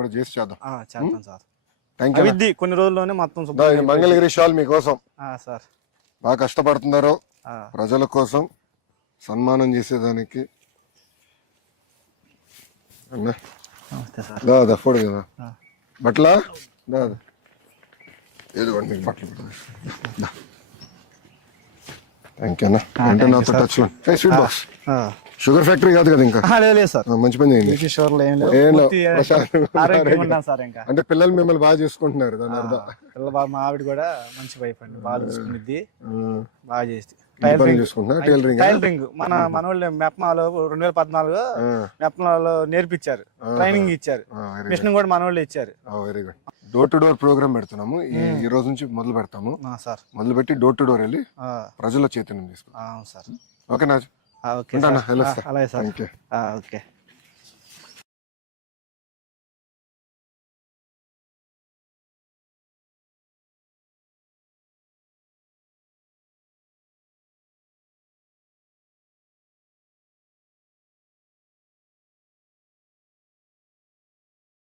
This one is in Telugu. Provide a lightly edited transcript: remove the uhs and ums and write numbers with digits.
కూడా చేసి చేద్దాం. చేద్దాం సార్. Thank you. ఇది కొన్ని రోజుల్లోనే మొత్తం ఇది మంగళగిరి షాల్ మీకోసం. సార్ బాగా కష్టపడుతున్నారు ప్రజల కోసం సన్మానం చేసేదానికి. దాదా ఫోడు కదా బట్లా దాదా ఏదిగోండి మీకు బట్టలు. థ్యాంక్ యూ అన్న. అంటే నాతో touch sweet box. Sugar factory కాదు కదా ఇంకా? లేదు సార్. మంచి పని చేయండి. అంటే పిల్లలు మిమ్మల్ని బాగా చూసుకుంటున్నారు దాని అర్థం. పిల్లలు బాగా, మా ఆవిడ కూడా మంచి వైఫ్ అండి, బాగా చూసుకునిద్ది, బాగా చేసి టైలరింగ్. మన వాళ్ళు మెప్మాలో 2014 మెప్మాలో నేర్పించారు, ట్రైనింగ్ ఇచ్చారు, మిషన్ కూడా మన వాళ్ళు ఇచ్చారు. Very good. Door to door programme పెడుతున్నాము ఈ రోజు నుంచి మొదలు పెడతాము సార్. మొదలు పెట్టి డోర్ టు డోర్ వెళ్ళి ప్రజల చైతన్యం తీసుకుంటాం సార్. ఓకేనా? ఓకే అలాగే సార్. ఓకే.